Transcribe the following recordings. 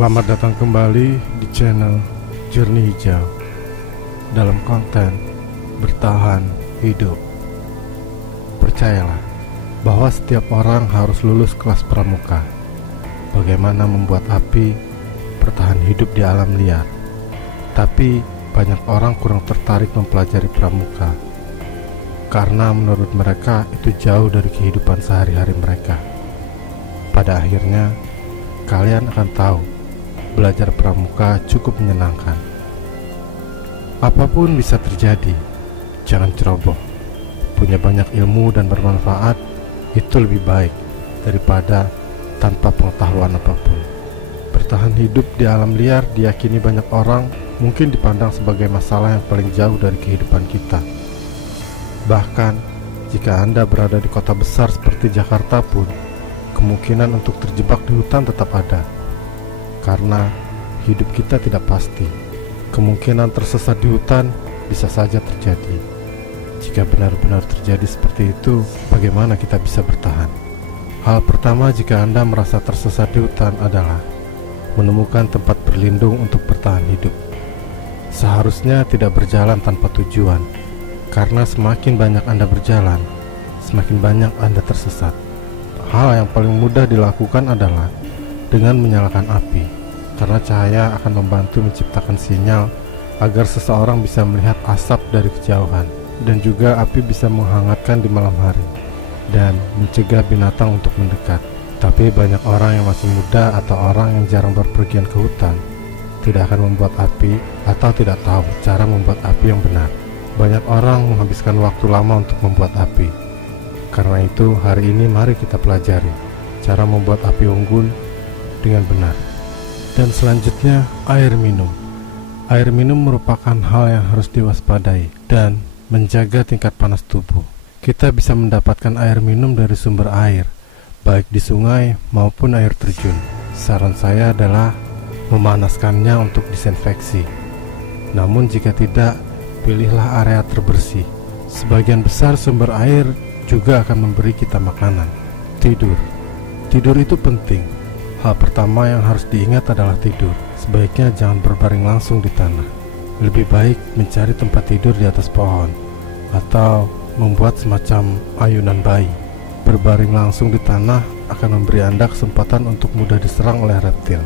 Selamat datang kembali di channel Jernih Hijau dalam konten Bertahan Hidup. Percayalah bahwa setiap orang harus lulus kelas pramuka. Bagaimana membuat api bertahan hidup di alam liar. Tapi banyak orang kurang tertarik mempelajari pramuka karena menurut mereka itu jauh dari kehidupan sehari-hari mereka. Pada akhirnya kalian akan tahu belajar pramuka cukup menyenangkan. Apapun bisa terjadi, jangan ceroboh. Punya banyak ilmu dan bermanfaat itu lebih baik daripada tanpa pengetahuan apapun. Bertahan hidup di alam liar diyakini banyak orang mungkin dipandang sebagai masalah yang paling jauh dari kehidupan kita. Bahkan jika Anda berada di kota besar seperti Jakarta pun, kemungkinan untuk terjebak di hutan tetap ada. Karena hidup kita tidak pasti, kemungkinan tersesat di hutan bisa saja terjadi. Jika benar-benar terjadi seperti itu, bagaimana kita bisa bertahan? Hal pertama jika Anda merasa tersesat di hutan adalah menemukan tempat berlindung untuk bertahan hidup. Seharusnya tidak berjalan tanpa tujuan, karena semakin banyak Anda berjalan, semakin banyak Anda tersesat. Hal yang paling mudah dilakukan adalah dengan menyalakan api, karena cahaya akan membantu menciptakan sinyal agar seseorang bisa melihat asap dari kejauhan, dan juga api bisa menghangatkan di malam hari dan mencegah binatang untuk mendekat. Tapi banyak orang yang masih muda atau orang yang jarang berpergian ke hutan tidak akan membuat api atau tidak tahu cara membuat api yang benar. Banyak orang menghabiskan waktu lama untuk membuat api. Karena itu hari ini mari kita pelajari cara membuat api unggun dengan benar. Dan selanjutnya, air minum. Air minum merupakan hal yang harus diwaspadai dan menjaga tingkat panas tubuh. Kita bisa mendapatkan air minum dari sumber air, baik di sungai maupun air terjun. Saran saya adalah memanaskannya untuk disinfeksi. Namun jika tidak, pilihlah area terbersih. Sebagian besar sumber air juga akan memberi kita makanan. Tidur itu penting. Hal pertama yang harus diingat adalah tidur. Sebaiknya jangan berbaring langsung di tanah. Lebih baik mencari tempat tidur di atas pohon atau membuat semacam ayunan bayi. Berbaring langsung di tanah akan memberi Anda kesempatan untuk mudah diserang oleh reptil.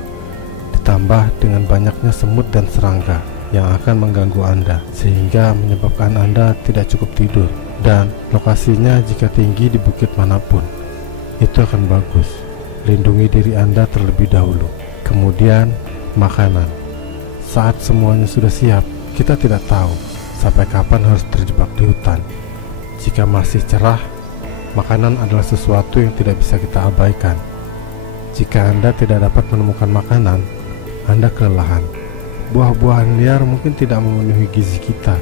Ditambah dengan banyaknya semut dan serangga yang akan mengganggu Anda, sehingga menyebabkan Anda tidak cukup tidur. Dan lokasinya jika tinggi di bukit manapun, itu akan bagus. Lindungi diri Anda terlebih dahulu. Kemudian makanan. Saat semuanya sudah siap, kita tidak tahu sampai kapan harus terjebak di hutan. Jika masih cerah, makanan adalah sesuatu yang tidak bisa kita abaikan. Jika Anda tidak dapat menemukan makanan, Anda kelelahan. Buah-buahan liar mungkin tidak memenuhi gizi kita,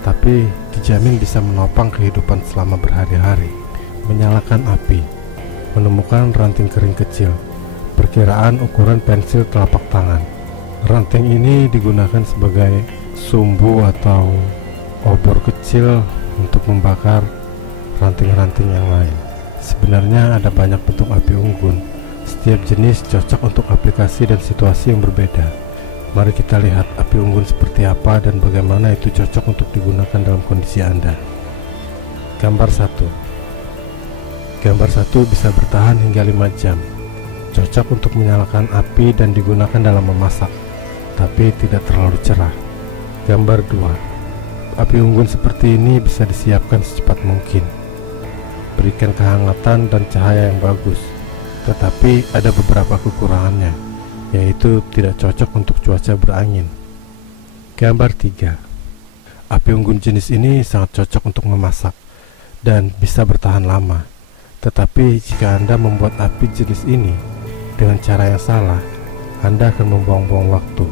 tapi dijamin bisa menopang kehidupan selama berhari-hari. Menyalakan api, menemukan ranting kering kecil, perkiraan ukuran pensil telapak tangan. Ranting ini digunakan sebagai sumbu atau obor kecil untuk membakar ranting-ranting yang lain. Sebenarnya ada banyak bentuk api unggun. Setiap jenis cocok untuk aplikasi dan situasi yang berbeda. Mari kita lihat api unggun seperti apa dan bagaimana itu cocok untuk digunakan dalam kondisi Anda. Gambar 1. Gambar 1 bisa bertahan hingga 5 jam. Cocok untuk menyalakan api dan digunakan dalam memasak, tapi tidak terlalu cerah. Gambar 2. Api unggun seperti ini bisa disiapkan secepat mungkin. Berikan kehangatan dan cahaya yang bagus, tetapi ada beberapa kekurangannya, yaitu tidak cocok untuk cuaca berangin. Gambar 3. Api unggun jenis ini sangat cocok untuk memasak dan bisa bertahan lama. Tetapi jika Anda membuat api jenis ini dengan cara yang salah, Anda akan membuang-buang waktu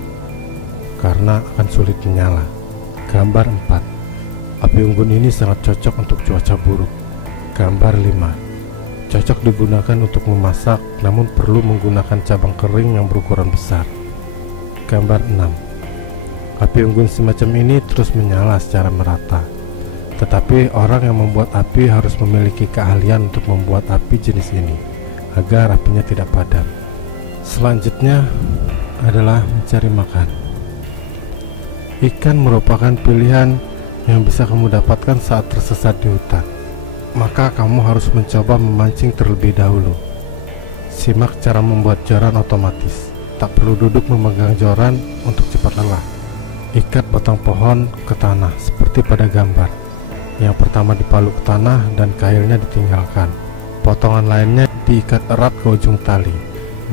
karena akan sulit menyala. Gambar 4. Api unggun ini sangat cocok untuk cuaca buruk. Gambar 5. Cocok digunakan untuk memasak, namun perlu menggunakan cabang kering yang berukuran besar. Gambar 6. Api unggun semacam ini terus menyala secara merata. Tetapi orang yang membuat api harus memiliki keahlian untuk membuat api jenis ini agar apinya tidak padam. Selanjutnya adalah mencari makan. Ikan merupakan pilihan yang bisa kamu dapatkan saat tersesat di hutan. Maka kamu harus mencoba memancing terlebih dahulu. Simak cara membuat joran otomatis. Tak perlu duduk memegang joran untuk cepat lelah. Ikat batang pohon ke tanah seperti pada gambar. Yang pertama dipalu ke tanah dan kailnya ditinggalkan. Potongan lainnya diikat erat ke ujung tali,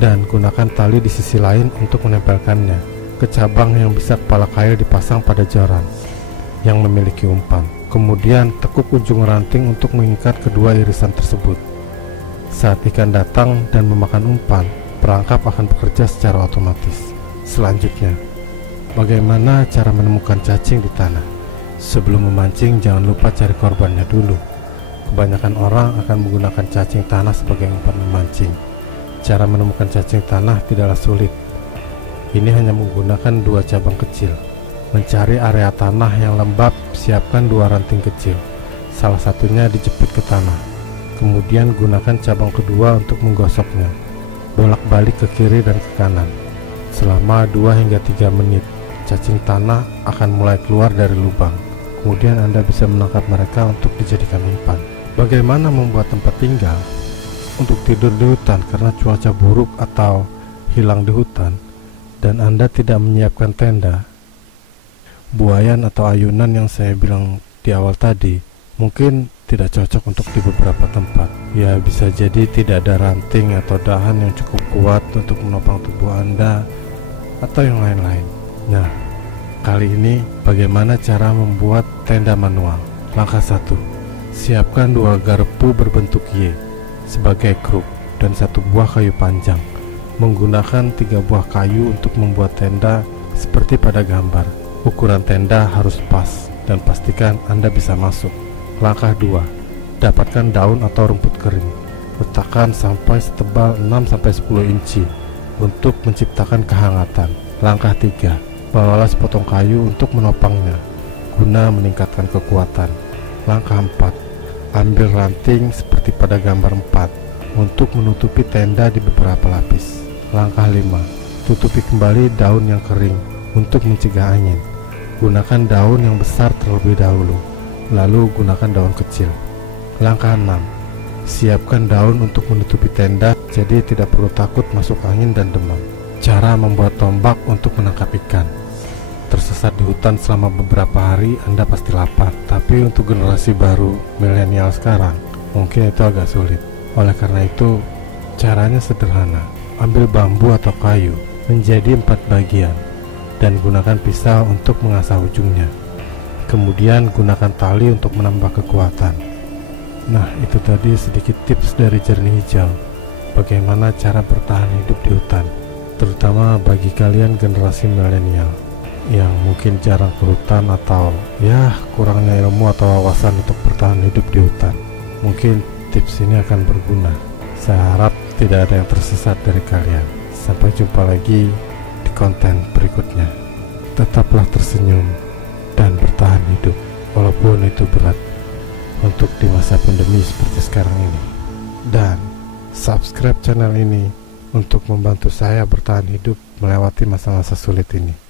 dan gunakan tali di sisi lain untuk menempelkannya ke cabang yang bisa kepala kail dipasang pada joran yang memiliki umpan. Kemudian tekuk ujung ranting untuk mengikat kedua irisan tersebut. Saat ikan datang dan memakan umpan, perangkap akan bekerja secara otomatis. Selanjutnya, bagaimana cara menemukan cacing di tanah? Sebelum memancing, jangan lupa cari korbannya dulu. Kebanyakan orang akan menggunakan cacing tanah sebagai umpan memancing. Cara menemukan cacing tanah tidaklah sulit. Ini hanya menggunakan dua cabang kecil. Mencari area tanah yang lembab, siapkan dua ranting kecil. Salah satunya dijepit ke tanah. Kemudian gunakan cabang kedua untuk menggosoknya. Bolak-balik ke kiri dan ke kanan. Selama 2 hingga 3 menit, cacing tanah akan mulai keluar dari lubang. Kemudian Anda bisa menangkap mereka untuk dijadikan umpan. Bagaimana membuat tempat tinggal untuk tidur di hutan karena cuaca buruk atau hilang di hutan dan Anda tidak menyiapkan tenda? Buayan atau ayunan yang saya bilang di awal tadi mungkin tidak cocok untuk di beberapa tempat. Ya, bisa jadi tidak ada ranting atau dahan yang cukup kuat untuk menopang tubuh Anda atau yang lain-lain. Nah, kali ini bagaimana cara membuat tenda manual? Langkah 1. Siapkan 2 garpu berbentuk Y sebagai kruk dan 1 buah kayu panjang. Menggunakan 3 buah kayu untuk membuat tenda seperti pada gambar. Ukuran tenda harus pas dan pastikan Anda bisa masuk. Langkah 2. Dapatkan daun atau rumput kering. Letakkan sampai setebal 6-10 inci untuk menciptakan kehangatan. Langkah 3. Bawalah sepotong kayu untuk menopangnya guna meningkatkan kekuatan. Langkah 4. Ambil ranting seperti pada gambar 4 untuk menutupi tenda di beberapa lapis. Langkah 5. Tutupi kembali daun yang kering untuk mencegah angin. Gunakan daun yang besar terlebih dahulu, lalu gunakan daun kecil. Langkah 6. Siapkan daun untuk menutupi tenda jadi tidak perlu takut masuk angin dan demam. Cara membuat tombak untuk menangkap ikan. Tersesat di hutan selama beberapa hari, Anda pasti lapar. Tapi untuk generasi baru, milenial sekarang, mungkin itu agak sulit. Oleh karena itu, caranya sederhana. Ambil bambu atau kayu menjadi 4 bagian dan gunakan pisau untuk mengasah ujungnya. Kemudian gunakan tali untuk menambah kekuatan. Nah, itu tadi sedikit tips dari Jernih Hijau. Bagaimana cara bertahan hidup di hutan, terutama bagi kalian generasi milenial yang mungkin jarang ke hutan atau ya kurangnya ilmu atau wawasan untuk bertahan hidup di hutan. Mungkin tips ini akan berguna. Saya harap tidak ada yang tersesat dari kalian. Sampai jumpa lagi di konten berikutnya. Tetaplah tersenyum dan bertahan hidup walaupun itu berat untuk di masa pandemi seperti sekarang ini. Dan subscribe channel ini untuk membantu saya bertahan hidup melewati masa-masa sulit ini.